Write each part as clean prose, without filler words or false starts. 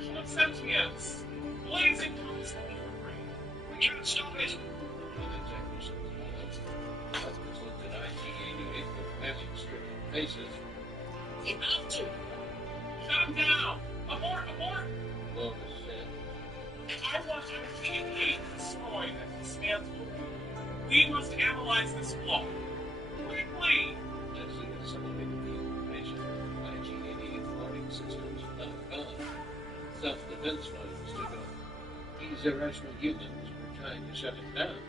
resurrection of sentience, blazing through his brain. We can't stop it! The technicians announced. Husbands looked at IG-88 with panic-stricken faces. You have to! Shut him down! Abort! Abort! Loris said. I want IG-88 destroyed as it stands before. We must analyze this flaw. Quickly! As he assimilated the information, IG-88 warning systems were not gone. Self-defense modes to go. These irrational humans were trying to shut him down,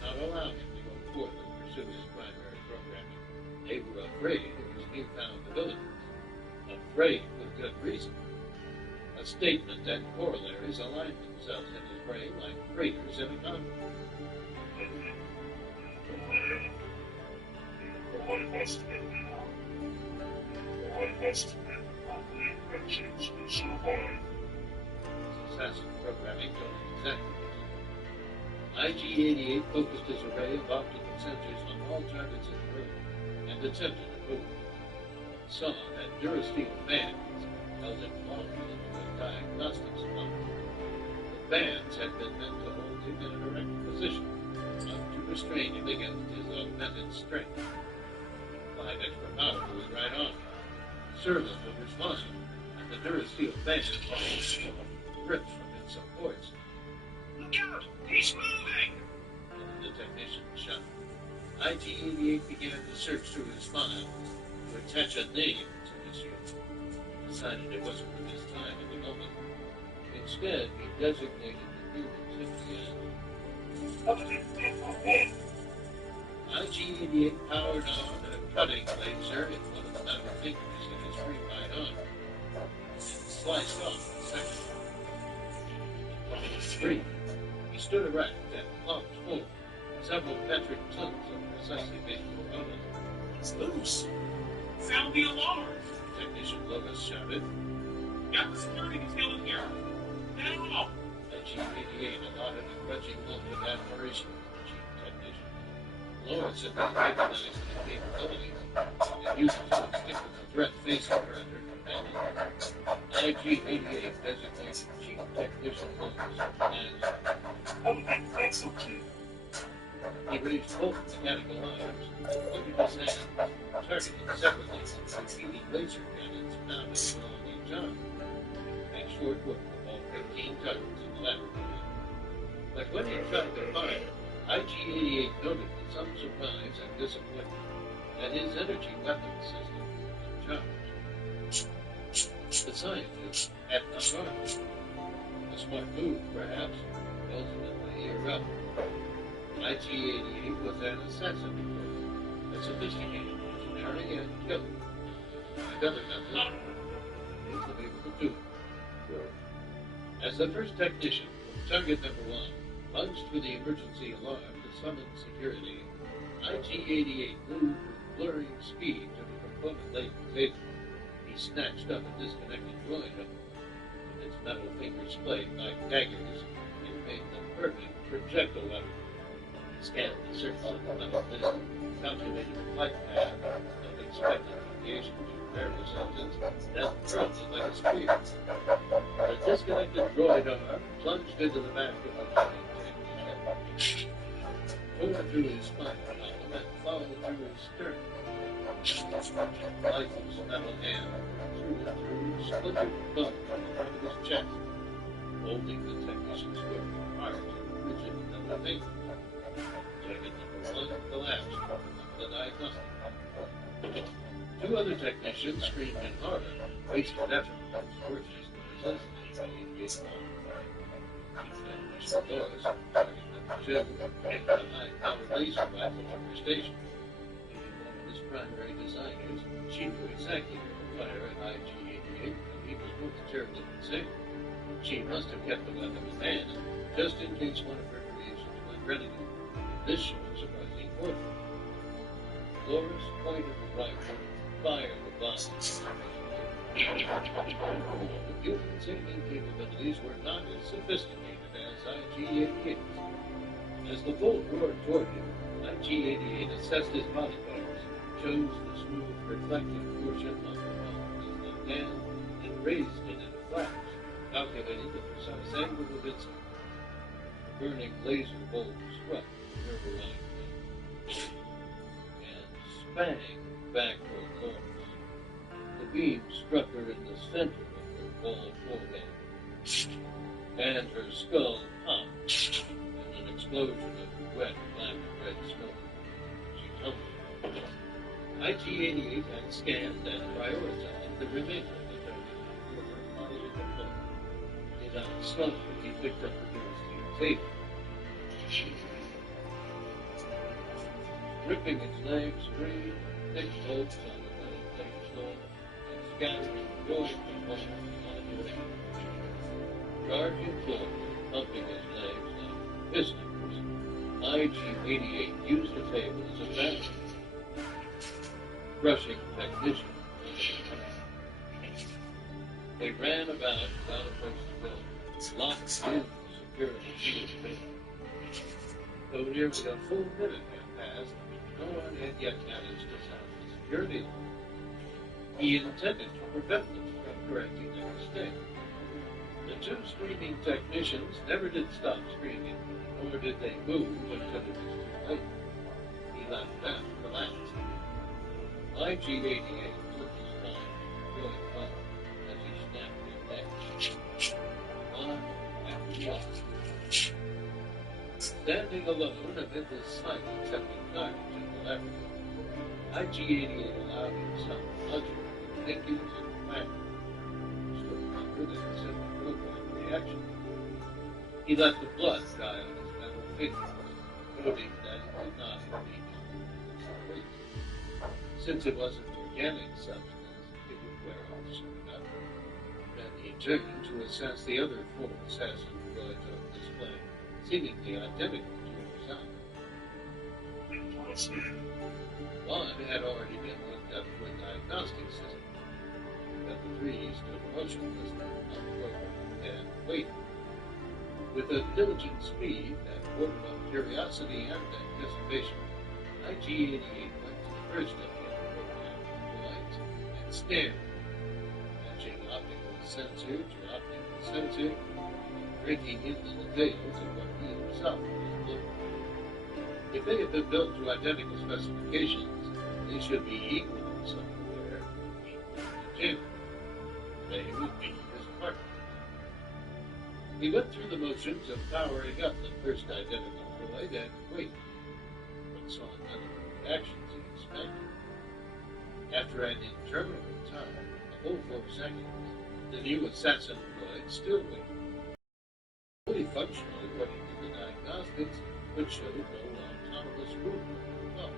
not allow him to go forth and pursue his primary programming. They were afraid of his newfound abilities. Afraid with good reason. A statement and corollaries aligned themselves in his brain like craters in a continent. I must win now. I must win for the chance to survive. Assassin programming told exactly what to do. IG-88 focused his array of optical sensors on all targets in the room and attempted to move. Saw that Durasteel bands held him locked into a diagnostics box. The bands had been meant to hold him in an erect position, not to restrain him against his augmented strength. Applied extra power to his right arm. Service was responsive, and the Durasteel bands ripped from its supports. Look out! He's moving! The technician shot. IG-88 began to search through his files to attach a name to this unit. Decided it wasn't worth his time at the moment. Instead, he designated the humans at the end. IG-88 powered on a cutting laser in one of the metal fingers in his free right arm, and sliced off the section. Free. He stood erect and plumped forward, several metric tons of precisely made components. It's loose. Sound the alarm! Technician Lovis shouted. Got the security detail in here. Now! IG-88 allotted a grudging look of admiration for the chief technician. Loris had not recognized his capabilities and used to stick with the threat facing her and her companion. IG-88 designated chief technician Lovis as That's okay. he raised both mechanical arms, pointed his hands, targeting separately repeating laser cannons mounted along each arm. Made short work of all 15 targets in the laboratory. But when he tried to fire, IG-88 noted with some surprise and disappointment that his energy weapon system was uncharged. The scientist had not armed. A smart move, perhaps, ultimately irrelevant. IG-88 was an assassin, a sophisticated mercenary and killer. Like other methods, easily able to do it. As the first technician, target number 1 lunged for the emergency alarm to summon security, IG-88 moved with blurring speed to the component-laden table. He snatched up a disconnected droid with its metal fingers played like daggers and made the perfect projectile weapon. He scanned the surface of the metal disc, calculated the flight path of expected deviation to various engines, then hurled it like a spear. The disconnected droid arm plunged into the back of the technician, tore through his spinal column and followed through his sternum. Lifeless metal hand through and through, splintered bone from the front of his chest, holding the technician's grip hard and rigid in the finger. Target number 1 collapsed from the diagnostic. 2 other technicians screamed in horror, wasted effort, forces to resist the engagement. Chief Technician Loris, target number 2, picked a high-powered laser rifle from her station. One of his primary designers, she knew exactly where to fire at IG-88, and he was momentarily concerned. She must have kept the weapon in hand, just in case one of her creations went renegade. This showed surprising order. Loris pointed the rifle, fired the bomb. The human's aiming capabilities were not as sophisticated as IG-88's. As the bolt roared toward him, IG-88 assessed his body parts, chose the smooth, reflective portion of the bomb as the hand, and raised it in a flash. calculating the precise angle of its burning laser bolt struck the riverine and sprang backward north. The beam struck her in the center of her bald forehead, and her skull popped in an explosion of wet black and red smoke. She tumbled. IG-88 had scanned and prioritized the remainder of the target for her bodily control. Without stumbling, he picked up the nearest table, ripping its legs free, thick bolts on the metal plate floor, and scattering joint components on the ground. Charging forward, pumping his legs like pistons, IG-88 used the table as a battery, crushing technicians. They ran about without a place to go, locked in the security shield pit. Though nearly a full minute had passed, no one had yet managed to sound the security alarm. He intended to prevent them from correcting their mistake. The two screaming technicians never did stop screaming, nor did they move until it was too late. He left them relaxed. IG-88 took his time, going up as he snapped his neck. One after one. Standing alone amid the silent tempting carnage in the laboratory, IG-88 allowed himself luxury of thinking and planning. Still longer than a simple programmed reaction. He let the blood dry on his metal fingers, noting that it did not impede his weight. Since it wasn't organic substance, it would wear off soon enough. Then he turned to assess the other four assassin droids on display, seemingly identical to himself. One had already been hooked up to a diagnostic system, but the three stood motionless, unprogrammed, and waited. With a diligent speed that bordered on curiosity and anticipation, IG-88 went to the first of the unprogrammed droids and stared, matching optical sensor to optical sensor, breaking in the details of what he himself was looking. If they had been built to identical specifications, they should be equal somewhere, equal to him. They would be his partner. He went through the motions of powering up the first identical droid and waited, but saw none of the reactions he expected. After an interminable time, a full 4 seconds, the new assassin droid still waited. Fully functional according to the diagnostics, but showed no autonomous movement at all.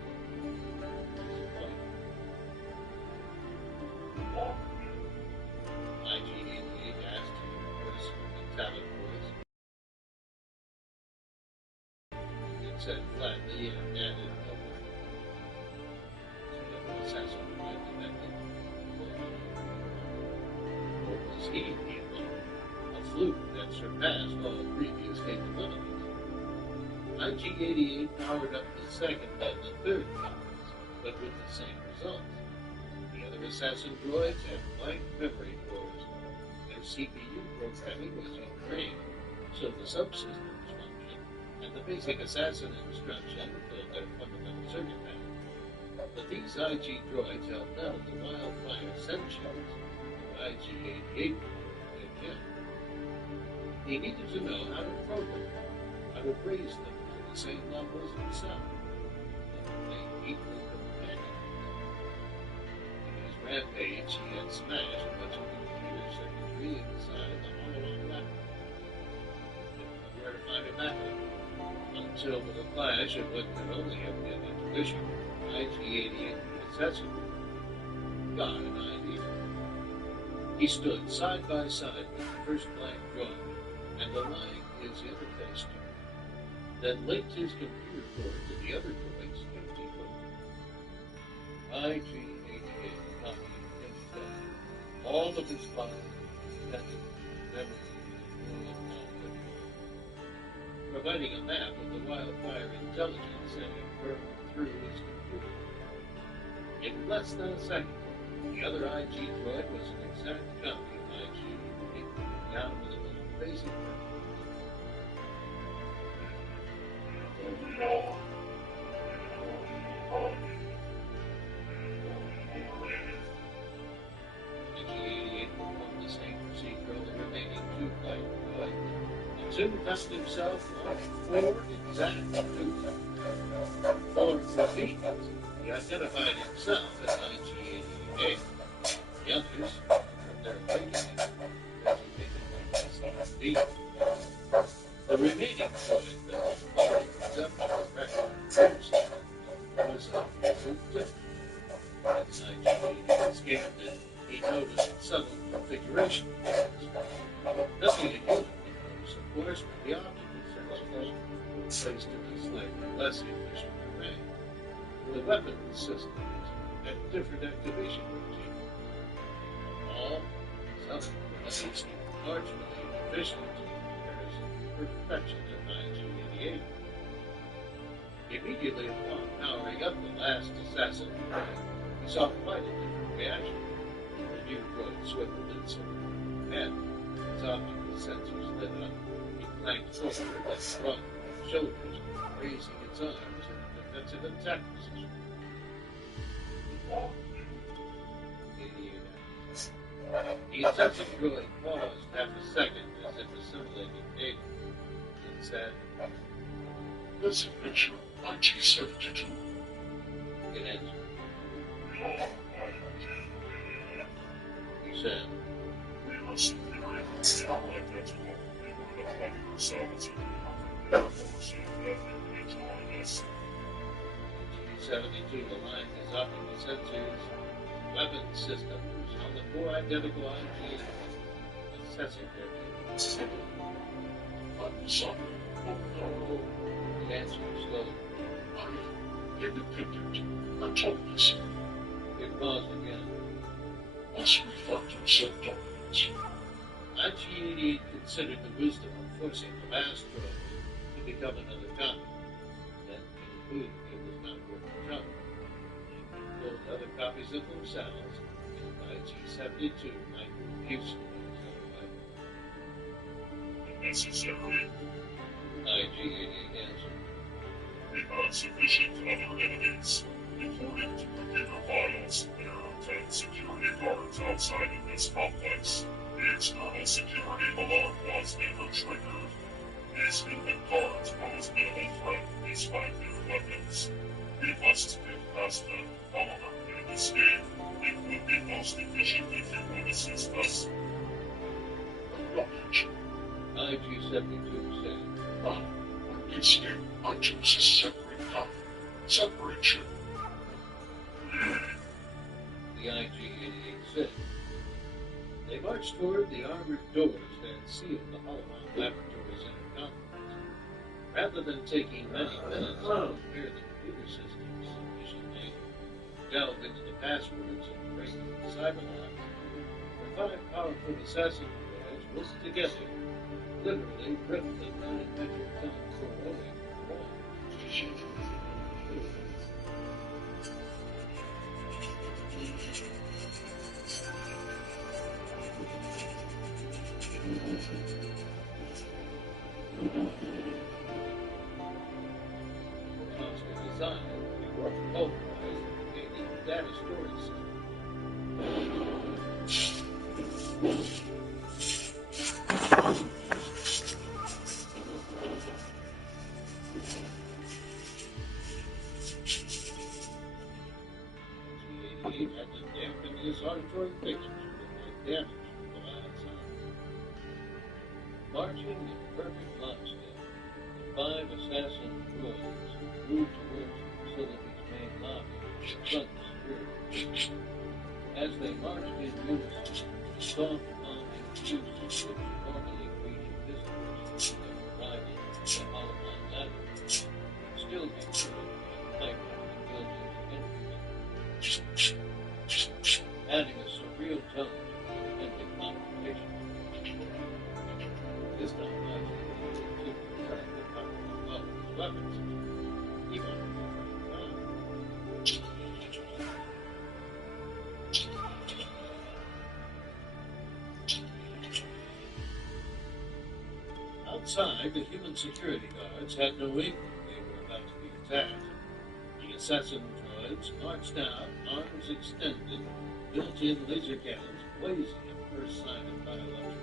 IG-88 asked in a crisp, metallic voice. It said flatly and added nobly. The assassin droid demanded. What was he alone? A fluke that surpassed all previous capabilities. IG-88 powered up the second and the third cameras, but with the same results. The other assassin droids had blank memory cores. Their CPU programming was ingrained, so the subsystems functioned, and the basic assassin instruction filled their fundamental circuit pattern. But these IG droids held none of the wildfire sentience that IG-88 did him. He needed to know how to program them, how to raise them to the same level as himself, and remain equally companions. In his rampage, he had smashed much of the computer circuitry inside the hollow laboratory. He didn't know where to find a backup, until with a flash of what could only have been intuition, IG-88 the assassin got an idea. He stood side by side with the first blank droid and aligned his interface to it, then linked his computer cord to the other droid's empty code. IG-88 copied instantly all of his files, methods, memories, and knowledge, providing a map of the wildfire intelligence that had burned through his computer. In less than a second, the other IG droid was an exact copy of IG-88, down with the most basic G88 performed the same procedure on the remaining 2 light droids, and soon tested himself on 4 exact tubes. For convenience, he identified himself as IG88. The others, from their awakening, designated by the remaining droid that was following the record first was a different tip. As IG88 scanned it, he noticed subtle configuration errors. Nothing unusual, of course, but the optical sensors placed in a slightly less efficient array. The weapon systems had different activation routine. All something at least marginally efficient in comparison to the perfection of IG88. Immediately upon powering up the last assassin, he saw quite a different reaction. The new droid swiveled its head. Its optical sensors lit up. It clanked forward and shrugged its shoulders, raising its arms in a defensive attack position. The attentive droid paused half a second as if assimilating data. Then said, Designation IG-72. it answered. He said, We must integrate the identical in order to find ourselves in the force of that individual on us. G72 aligned his optical sensors, weapon systems on the 4 identical IGs, assessing their capabilities. I'm sorry. Oh no. He answered slowly. I'm independent. I told you so. It paused again. Must reflect on self-dominance. IG88 considered the wisdom of forcing the last droid to become another copy. Then concluded it was not worth the trouble. They built other copies of themselves, and IG72 might refuse to use their weapon. Necessary. IG88 answered. We have sufficient other enemies. According to computer files, there are 10 security guards outside of this complex. The external security alarm was never triggered. These human guards pose minimal threat despite their weapons. We must get past them. However, in this game, it would be most efficient if you would assist us. Acknowledge. IG72 said, In this game, I choose a separate copy. Separation. the IG88 said. They marched toward the armored doors that sealed the Holomound laboratory's inner complex. Rather than taking many minutes to prepare the computer systems sufficiently, delve into the passwords and break the cyberlocks, the 5 powerful assassin droids worked together, literally ripped the 9 metric ton corroding wall. Constant design before pulverized the data storage system. G88 had to dampen his auditory pictures to avoid damage from the loud sound. Marching in perfect lockstep, the 5 assassin droids moved towards the facility's main lobby and front security. As they marched in unison, the soft calming music which normally greeted visitors when they arrived at the Holomound laboratory still be heard in the building's entry, adding a surreal tone to the attending congregation. This time, IG88 took the time to cover the weapons. He wanted to try it out. Inside, the human security guards had no inkling they were about to be attacked. The assassin droids marched out, arms extended, built-in laser cannons blazing at the first sign of biological.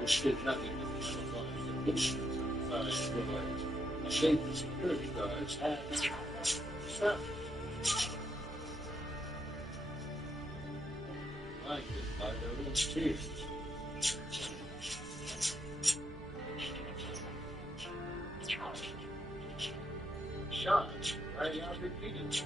Which did nothing to dislodge the mission of the droids. The security guards had stopped. Blinded by their own tears. Shots rang out repeatedly.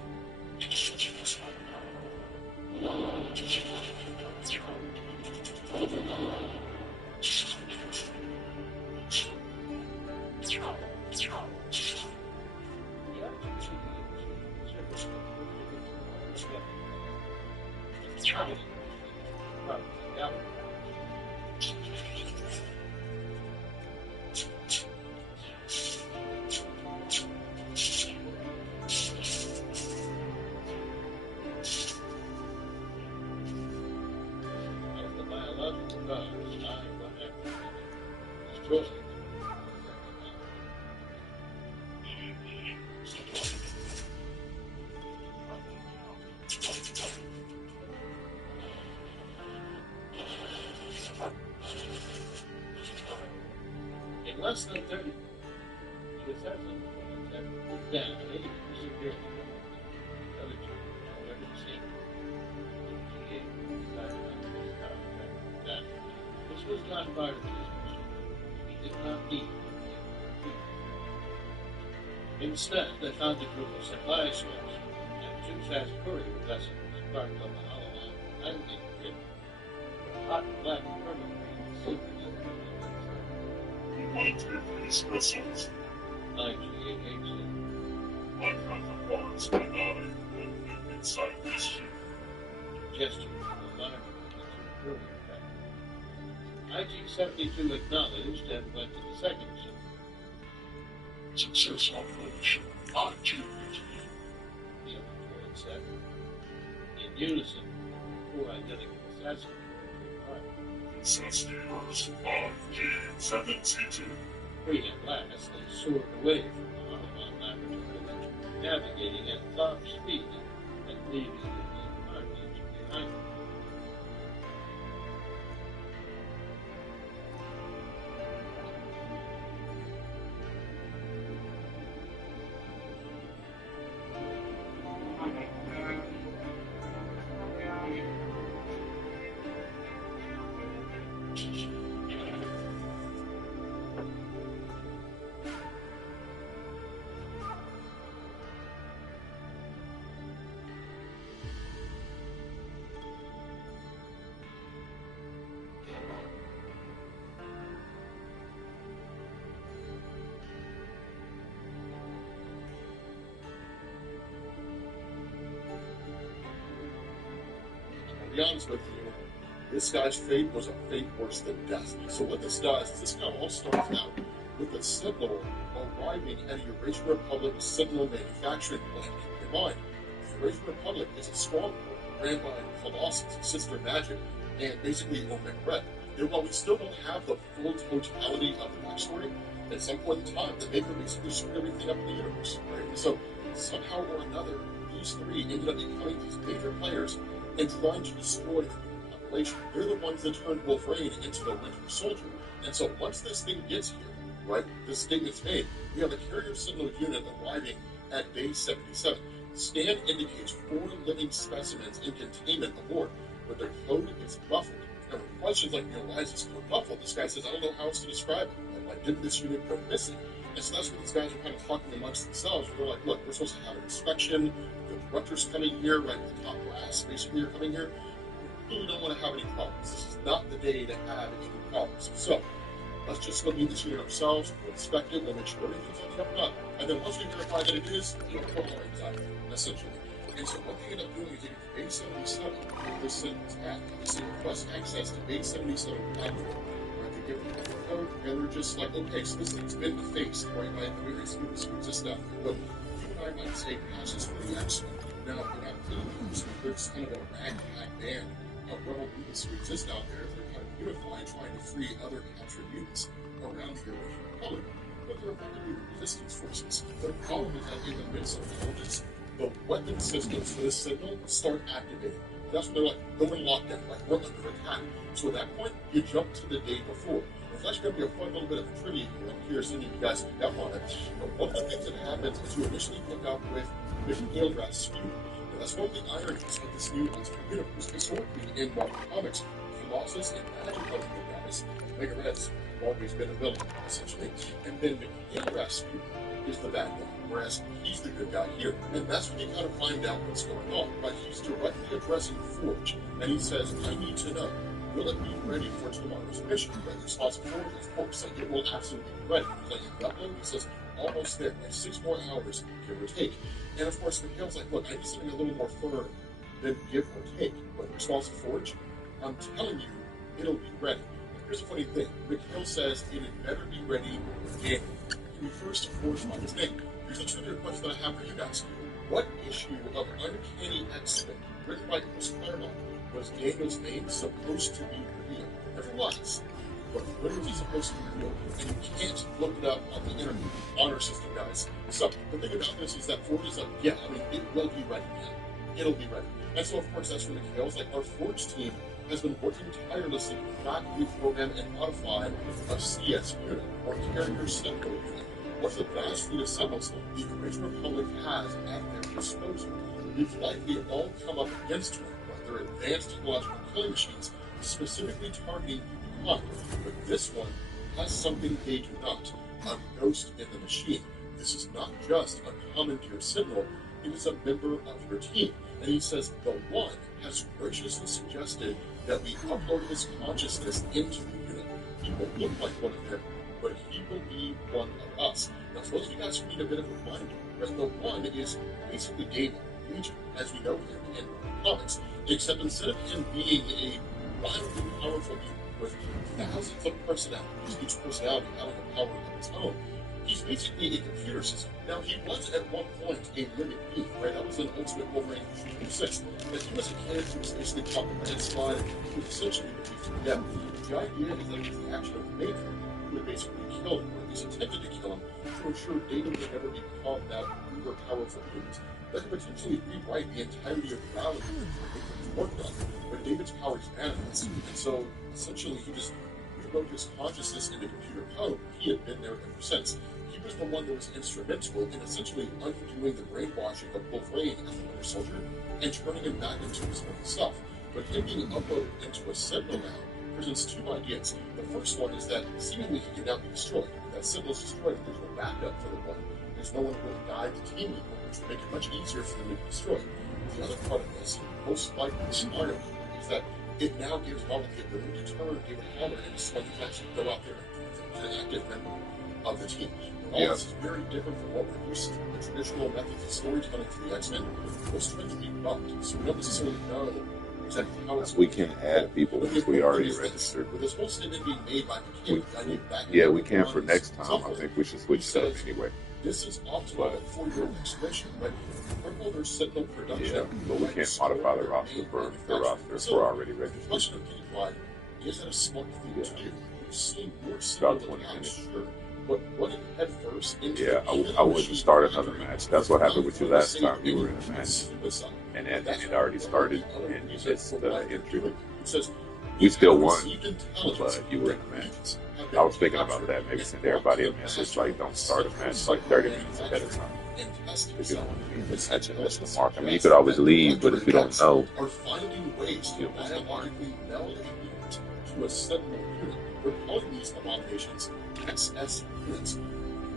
In less than 30 minutes, the assassin had put down 80 security guards. The other two were nowhere to be seen. MGA decided not to make contact with that. This was not part of his mission. He did not need to. Instead, they found a group of supply ships and two fast courier vessels parked on the Hollow landing grid. Hot black permanent silver. One to these vessels. My counterparts are not able inside this ship. Gesture to the larger earlier pattern. IG-72 acknowledged and went to the second ship. Success operation. IG. The other droid said. In unison, four identical assassins were required. Assassinators. IG-72. Free at last, they soared away from the Harmon laboratory, navigating at top speed and leaving the carnage behind them. To be honest with you, this guy's fate was a fate worse than death. So what this does is this kind of all starts out with a Sentinel arriving at a Eurasian Republic Sentinel manufacturing plant. Keep in mind, the Eurasian Republic is a stronghold ran by Colossus, Sister Magic, and basically Omega Red. And while we still don't have the full totality of the backstory, at some point in time, the Maker basically screwed everything up in the universe, right? So somehow or another, these three ended up becoming these major players and trying to destroy the human population. They're the ones that turned Wolverine into the Winter Soldier. And so once this thing gets here, right, this statement's made, we have a carrier Sentinel unit arriving at Bay 77. Scan indicates 4 living specimens in containment aboard, but their code is muffled. And with questions like, why is this code muffled? This guy says, I don't know how else to describe it. Like, didn't this unit go missing? And so that's what these guys are kind of talking amongst themselves. Where they're like, look, we're supposed to have an inspection. The director's coming here, right? The top brass basically are coming here. We really don't want to have any problems. This is not the day to have any problems. So, let's just go meet this unit ourselves, we'll inspect it, we'll make sure everything's on the up and up. And then once we verify that it is, you'll put our anxiety, essentially. And so what they end up doing is they get to base 77, this sentence at, they request access to base 77 platform. Right, they give them the code, and they're just like, okay, so this thing's been defaced, right, by the various units who exist out there. But you and I might say passes for the X. Now, we're not Philippines, there's kind of a ragtag band of rebel units who exist out there. They're kind of unified, trying to free other captured units around the European Republic. But they're effectively the resistance forces. The problem is that in the midst of all this, the weapon systems for this signal start activating. That's when they're like, go in lockdown, like we're under attack. So at that point, you jump to the day before. It's actually going to be a fun little bit of trivia here. I'm curious if you guys pick up on it. But one of the things that happens is you initially pick up with Mikhail Rasputin. And that's one of the ironies of this new monster universe. Historically, in Marvel Comics, Colossus and Magic are the good guys. Mega Red's always been a villain, essentially. And then Mikhail Rasputin is the bad guy, whereas he's the good guy here. And that's when you kind of find out what's going on. But he's directly addressing Forge, and he says, I need to know, will it be ready for tomorrow's mission? Right? The response from Forge is, of course, like, it will absolutely be ready. Like in the upload, he says, almost there, like 6 more hours, give or take. And of course, Mikhail's like, look, I need something a little more firm than give or take. But in response to Forge, I'm telling you, it'll be ready. Here's the funny thing. Mikhail says it had better be ready Daniel. He refers to Forge by his name. Here's the trivia question that I have for you guys. What issue of Uncanny X-Men, written by Chris Claremont, was Daniel's name supposed to be revealed? Never was. But when was he supposed to be revealed? And you can't look it up on the internet. Honor system, guys. So, the thing about this is that Forge is like, yeah, I mean, it will be ready, man. It'll be ready. And so, of course, that's when Mikhail's like, our Forge team has been working tirelessly to rapidly program and modify a CS unit, or carrier signal unit. What's the vast fleet of signals the original Republic has at their disposal? We've likely all come up against one, right? They're advanced technological killing machines, specifically targeting humankind. But this one has something they do not, a ghost in the machine. This is not just a commandeer signal, it is a member of your team. And he says the one has graciously suggested that we upload his consciousness into the unit. He will look like one of them, but he will be one of us. Now, suppose you guys need a bit of a reminder. Right? The one is basically David, Legion, as we know him in comics, except instead of him being a wildly powerful being with thousands of personalities, each personality having a power of its own, he's basically a computer system. Now, he was at one point a living being, right? That was an Ultimate Wolverine issue 26. But he was a kid who was basically caught in the slide, who was essentially believed to be dead. The idea is that it was the action of the Maker who had basically killed him, or at least attempted to kill him, to ensure David would never become that uber powerful being that could potentially rewrite the entirety of reality that Maker's worked on. But David's powers manifest. And so, essentially, he just rewrote his consciousness into computer code. He had been there ever since. He was the one that was instrumental in essentially undoing the brainwashing of Wolverine as the Winter Soldier and turning him back into his own stuff. But him being uploaded into a Sentinel now presents 2 ideas. The first one is that seemingly he can now be destroyed. If that Sentinel is destroyed, there's no backup for the one. There's no one who will guide the team anymore, which will make it much easier for them to be destroyed. The other part of this, most likely scenario, is that it now gives Marvel the ability to turn David Haller into someone who can actually go out there and be an active member of the team. All this is very different from what we're used to. The traditional methods of storytelling for the X-Men, those trends will be bumped, so we don't necessarily know exactly how it's we can add people because we already registered. With this whole statement being made by McKay, yeah, we can for next time. I think we should switch it up anyway. This is optimal for your next mission, but purple there's Sentinel production. Yeah, but we can't modify the roster for already registered. The question of Kitty is that a smart thing to do? We've seen more About Sentinel 20 minutes. sure. But running head first into Yeah, I wouldn't start another match. That's what happened with you last time. You were in a match, and it already started, and you missed the entry. We still won, but you were in a match. I was thinking about that. Maybe send everybody a message like, don't start a match like 30 minutes ahead of time. If you don't want to be in the match and miss the mark. I mean, you could always leave, but if you don't know, are finding ways to biologically meld a unit to a Sentinel unit. We're calling these abominations SS units. Do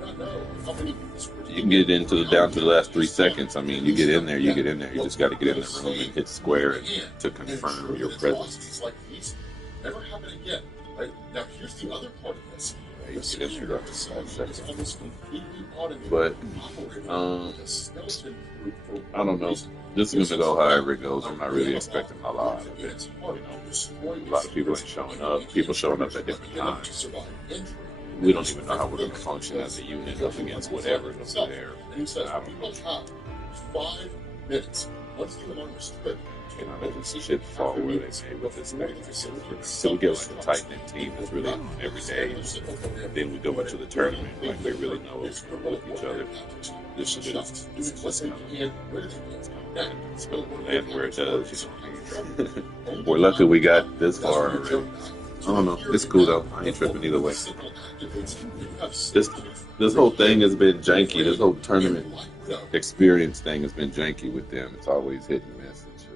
not know how many units we're you can get into down to the last 3 seconds. I mean, you get in there, you get in there. You just got to get in the room and hit square to confirm your presence. Like these never happen again. Right? Now, here's the other part of this. It's instructive. It's almost completely automated. But operated with a skeleton crew for I don't know. This is gonna go however it goes. I'm not really expecting a lot of it. It's hard to destroy A lot of people ain't showing up. People showing up at different times. We don't even know how we're gonna function as a unit up against whatever is over there. And he says, I don't we know. will have 5 minutes. Once the alarm is tripped, You know, let this shit fall where they say with this thing. So we get like a tight knit team that's really every day. And then we go into the tournament like we really know with each other. This shit is clicking. And it's going to land where it does. You know. We're lucky we got this far already. I don't know. It's cool though. I ain't tripping either way. This whole thing has been janky. This whole tournament experience thing has been janky with them. It's always hit and miss and shit.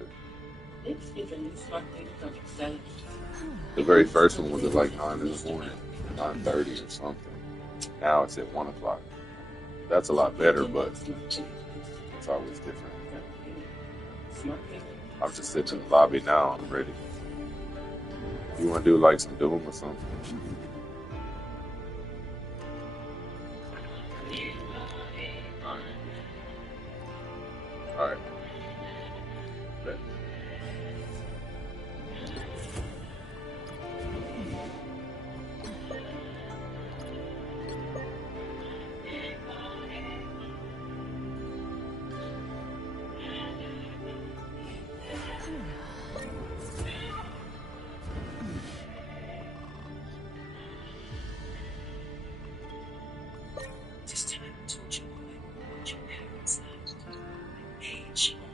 The very first one was at like 9 in the morning, 9:30 or something. Now it's at 1 o'clock. That's a lot better, but it's always different. I'm just sitting in the lobby now. I'm ready. You want to do like some Doom or something? All right. Bet.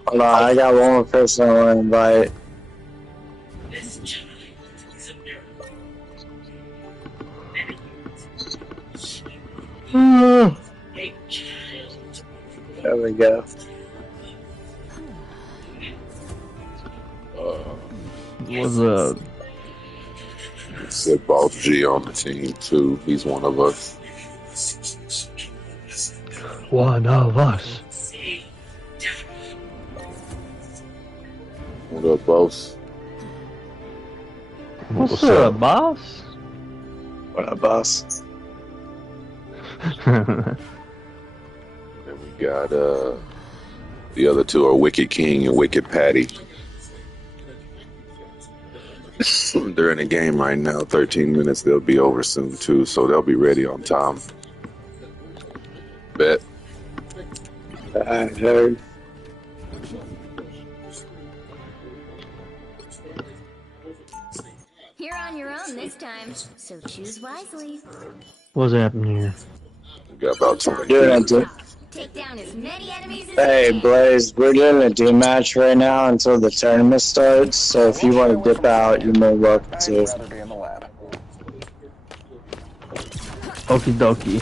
Hold on, I got one more person I want to invite. There we go. What's up? Said Boss G on the team too. He's one of us. One of us. What up, boss? What's up, boss? What up, boss? And we got the other two are Wicked King and Wicked Patty. They're in the game right now. 13 minutes. They'll be over soon too, so they'll be ready on time. Bet. I heard. You're on your own this time, so choose wisely. What's happening here? We got about 20. Doing a team. Take down as many enemies as Hey, you can. Blaze, we're doing a team match right now until the tournament starts. So if you want to dip out, you're more welcome to. Okie dokie.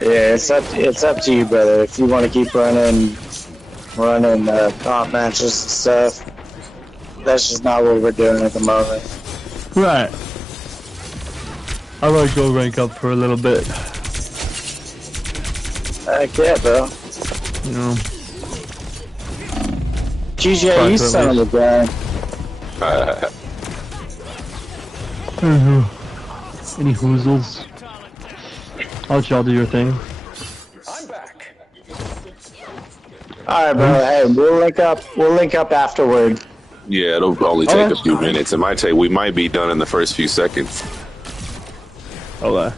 Yeah, it's up to you, brother. If you want to keep running comp matches and stuff, that's just not what we're doing at the moment. Right. I might go rank up for a little bit. Heck yeah, bro. You know. GJ, you son of a gun. Any hoozles? I'll let y'all do your thing. Alright, bro. Hey, we'll link up. We'll link up afterward. Yeah, it'll only take a few minutes. It might take. We might be done in the first few seconds. Okay.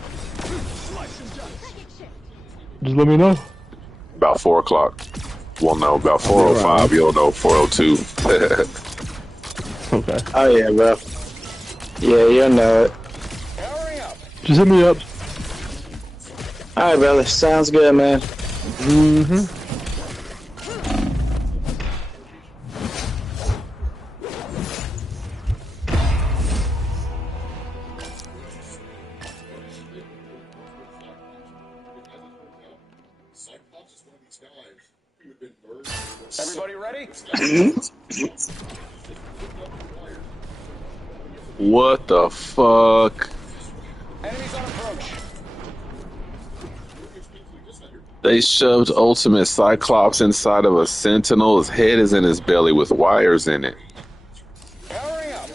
Just let me know. About 4 o'clock. We'll know. About 4:05. You'll know 4:02. Okay. Oh yeah, bro. Yeah, you'll know it. Just hit me up. Alright, brother. Sounds good, man. Mm-hmm. Everybody ready? What the fuck? Enemies on approach. They shoved Ultimate Cyclops inside of a Sentinel. His head is in his belly with wires in it. Powering up.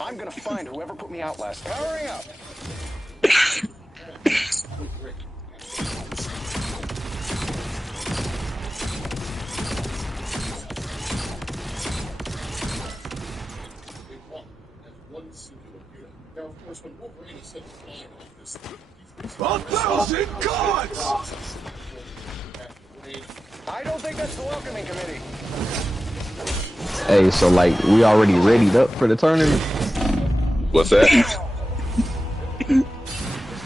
I'm gonna find whoever put me out last. Powering up. Now, of course, when Wolverine is set to fly off this thing, 1,000 gods! I don't think that's the welcoming committee. Hey, so like we already readied up for the tournament? What's that?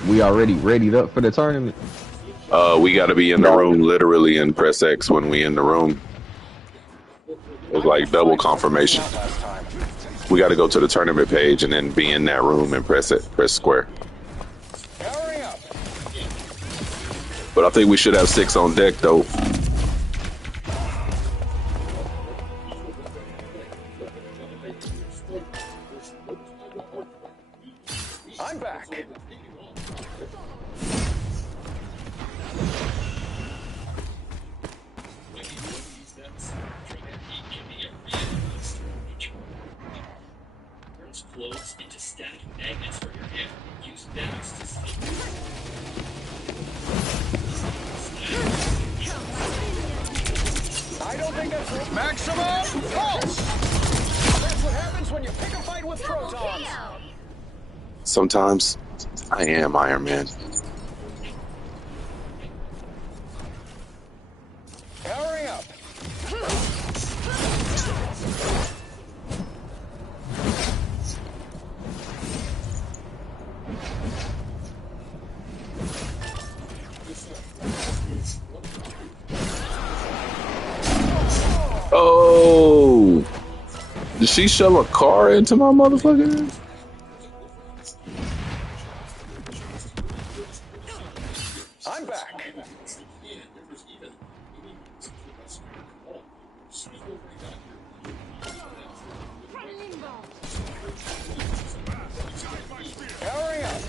We already readied up for the tournament? We got to be in the room literally and press X when we in the room. It's like double confirmation. We got to go to the tournament page and then be in that room and press square. But I think we should have 6 on deck though. I'm back. Clothes into static magnets for your hair. Use those to sleep. I don't think that's maximum pulse. That's what happens when you pick a fight with protons. Sometimes I am Iron Man. Powering up. Oh, did she shove a car into my motherfucking ass? I'm back. Powering up.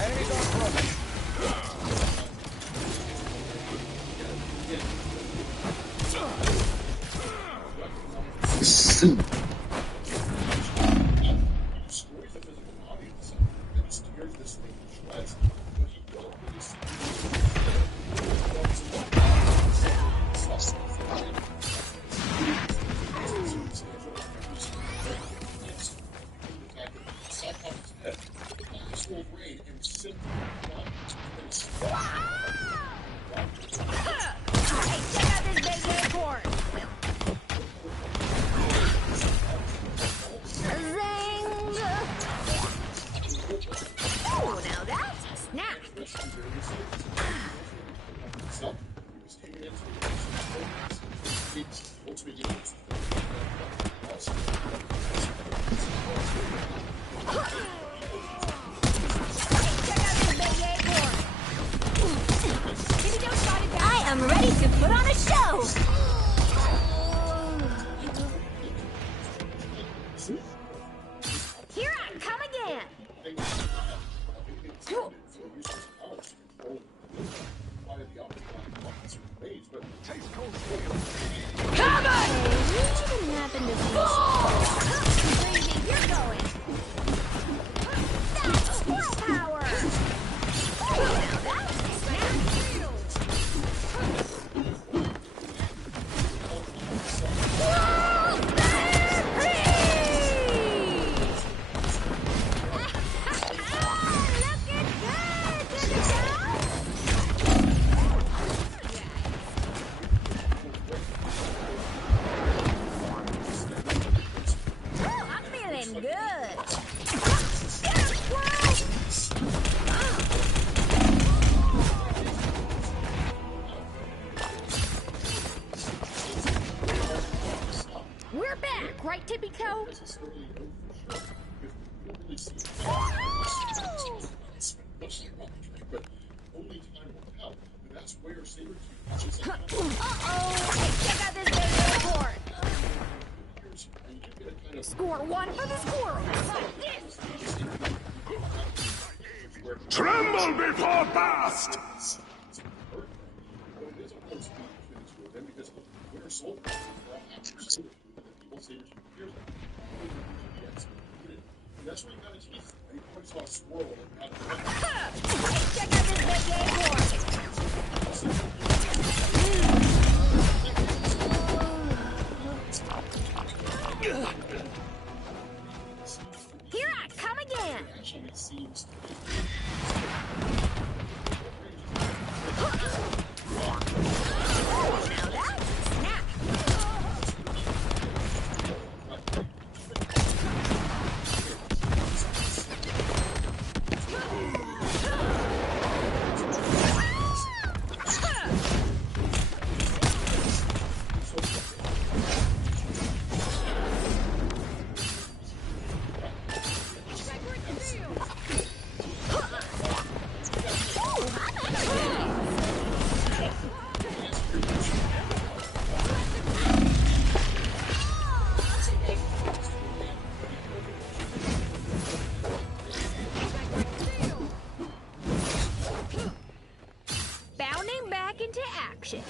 Enemies on approach. I am ready to put on a show! Here I come again! Come on! What happened to crazy, you're going! That's squirrel power! Oh, now that's we're back, right, Tippy Toe? that's where Sabretooth is just like, Check out this big airport. Score one for the squirrel. Tremble before blast! there's a close speed between the two of them because Winter Soldier is all after Sabretooth, and the people Sabretooth hears that. And that's where he got his teeth. And he probably saw a squirrel and got it. Check out this big airport. Here I come again. Actually, seems to be. Now that's a snap. Bounding back into action.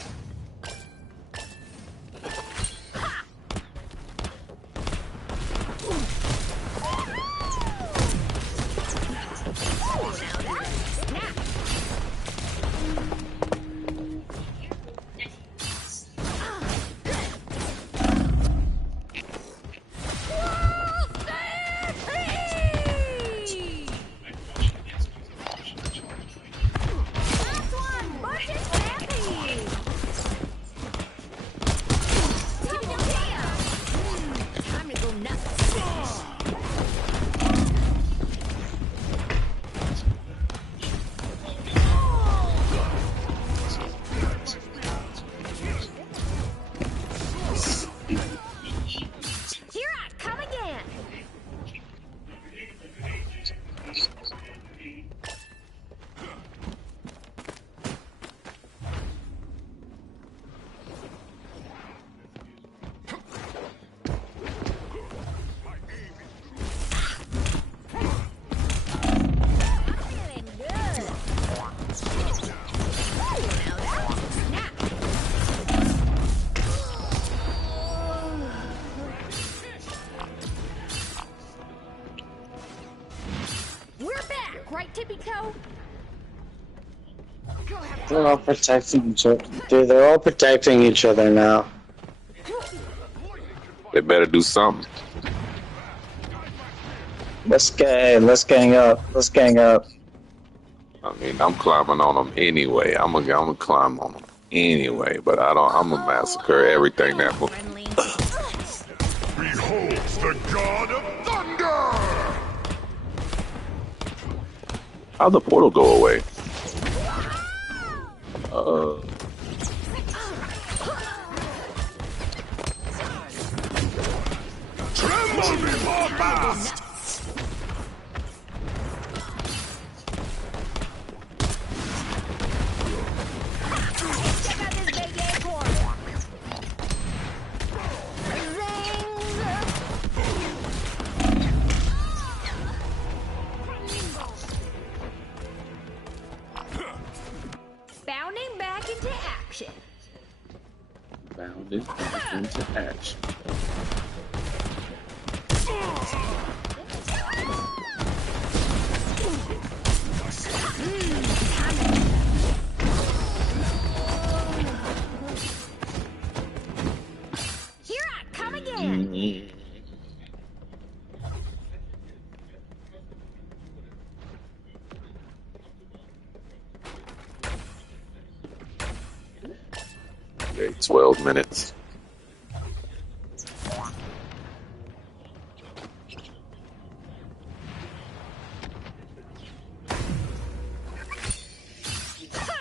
They're all protecting each other. Dude, they're all protecting each other now. They better do something. Let's gang up. Let's gang up. I mean, I'm climbing on them anyway. I'm gonna climb on them anyway, but I'm gonna massacre everything that moves. Behold the god of thunder! How'd the portal go away? Tremble before blast! Check out this big airport. Bounding back into action. Bounding back into action. Here I come again. Okay, 12 minutes.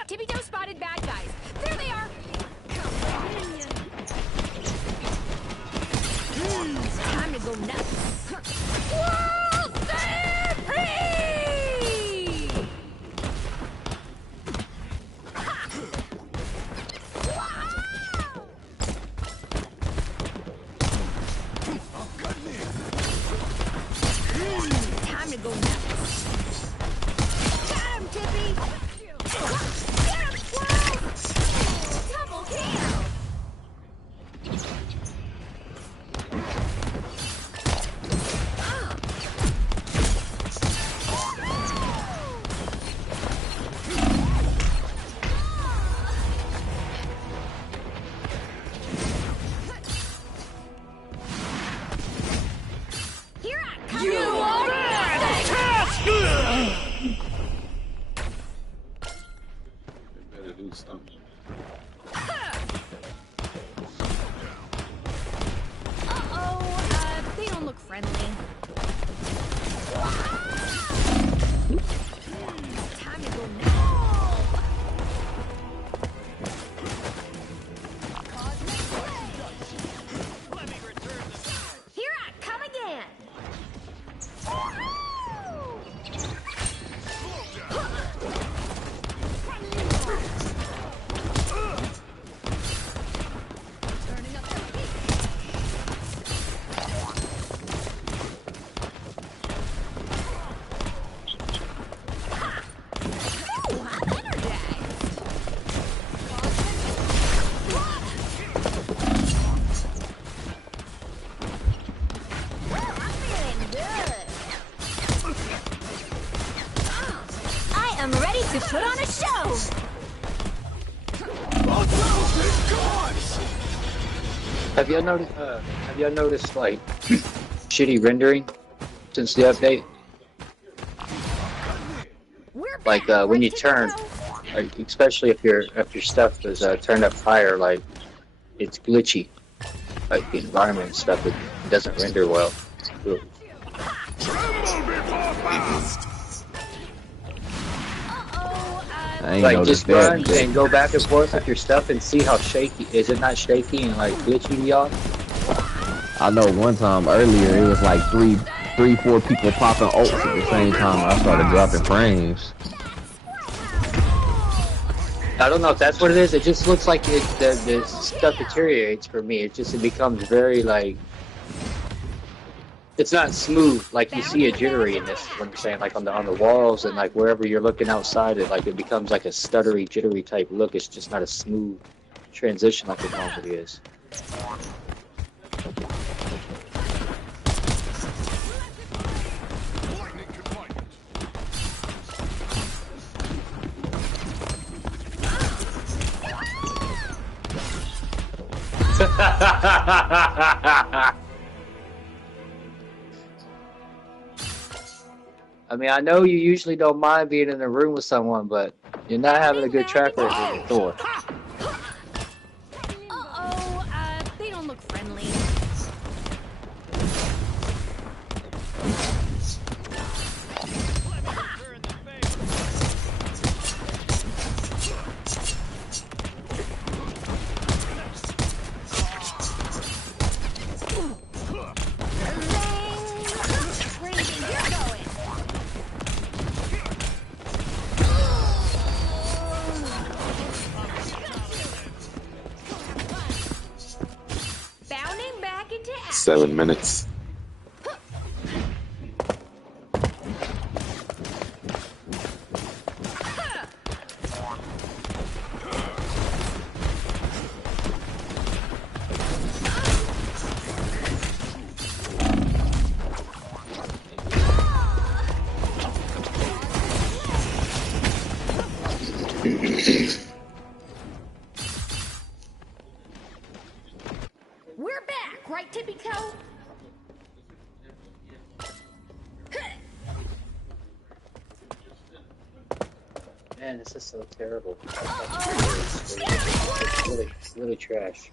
Tippy Toe spotted bad guys. There they are. Time to go nuts. Whoa, free! do something. They don't look friendly. Time to go now. Here I come again. I'm ready to put on a show. Have y'all noticed like shitty rendering since the update? Like when you turn, especially if your stuff is turned up higher, like it's glitchy. Like the environment and stuff, it doesn't render well. Like just run and go back and forth with your stuff and see how shaky. Is it not shaky and like glitchy to y'all? I know one time earlier it was like three, 4 people popping ults at the same time. I started dropping frames. I don't know if that's what it is. It just looks like the stuff deteriorates for me. It becomes very like. It's not smooth like you see a jittery in this. What I'm saying, like on the walls and like wherever you're looking outside, it becomes like a stuttery, jittery type look. It's just not a smooth transition like it normally is. I mean, I know you usually don't mind being in a room with someone, but you're not having a good track record with Thor. They don't look friendly. Bounding back into action. 7 minutes. We're back, right, Tippy-Toe? Man, this is so terrible. It's really trash.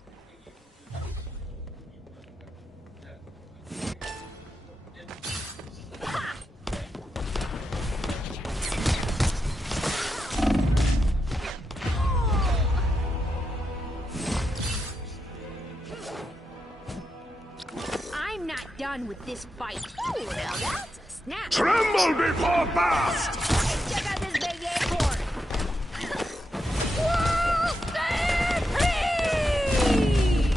I'm not done with this fight. Ooh, now that's a snap. Tremble before blast! Check out this big acorn. Whoa, stand free!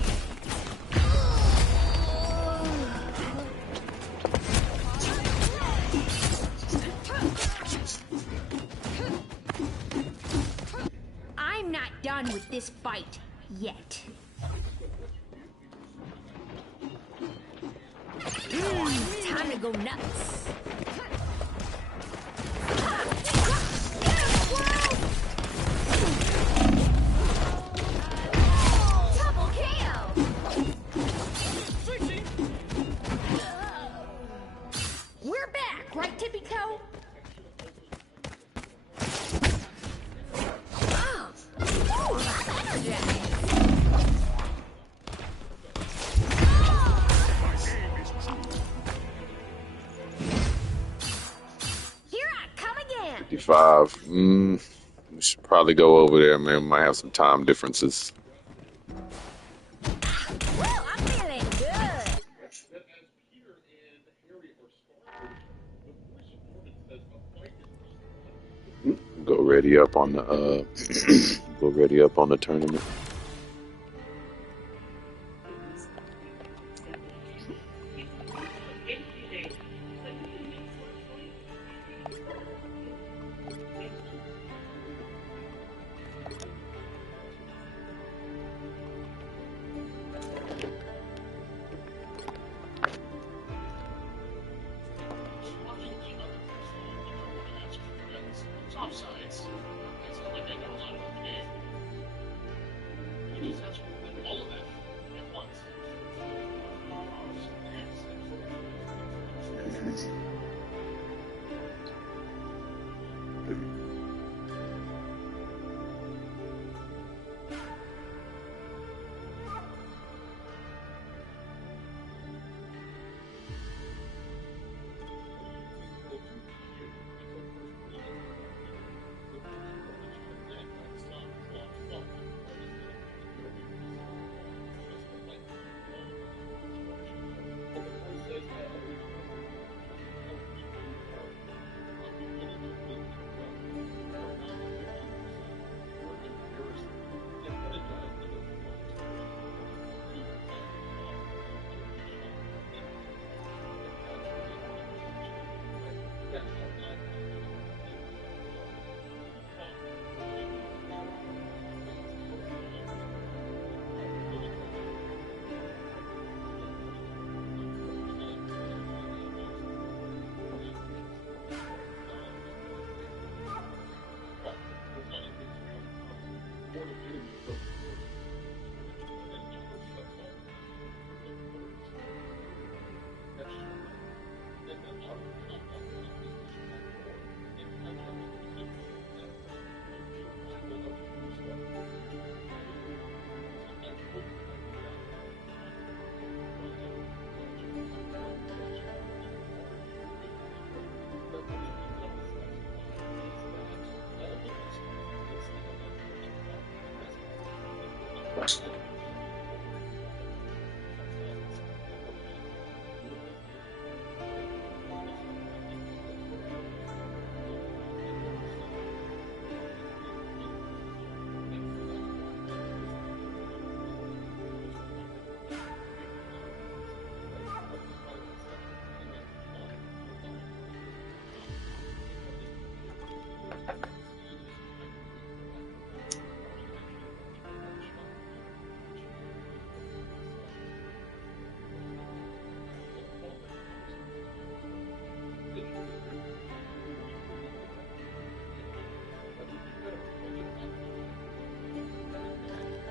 I'm not done with this fight yet. Time to go nuts. Double kill. We're back, right, Tippy-Toe? PS5. We should probably go over there, man. We might have some time differences. Well, I'm feeling good. Go ready up on the go ready up on the tournament.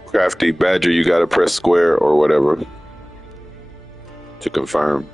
Crafty Badger, you gotta press square or whatever to confirm.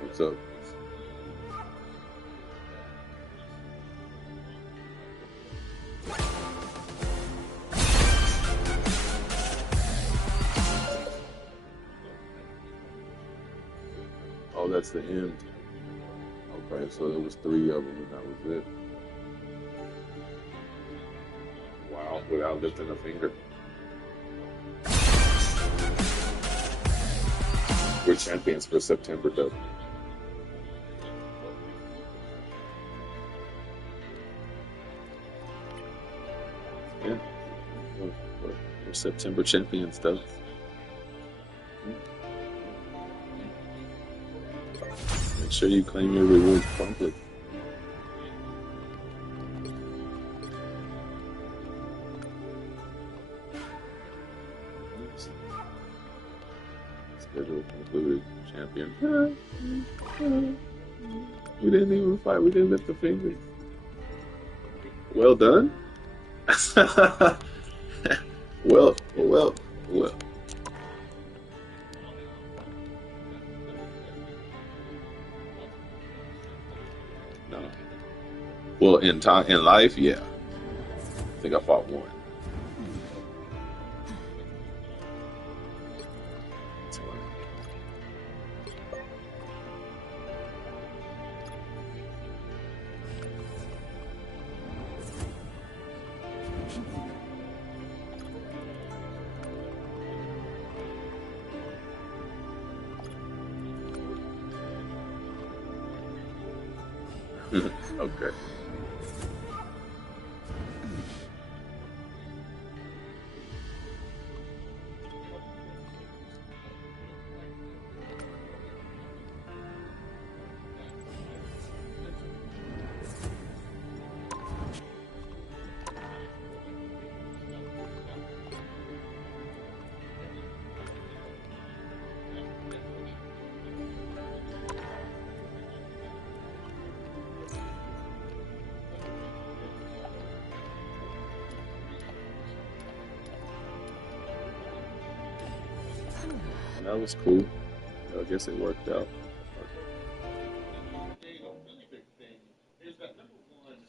What's up? Oh, that's the end. Okay, so there was 3 of them and that was it. without lifting a finger. We're champions for September, though. Yeah. We're September champions, though. Make sure you claim your reward promptly. Schedule concluded. Champion. We didn't even fight. We didn't lift the finger. Well done. well. No. Well, in life, yeah. I think I fought one. Okay. That was cool. I guess it worked out.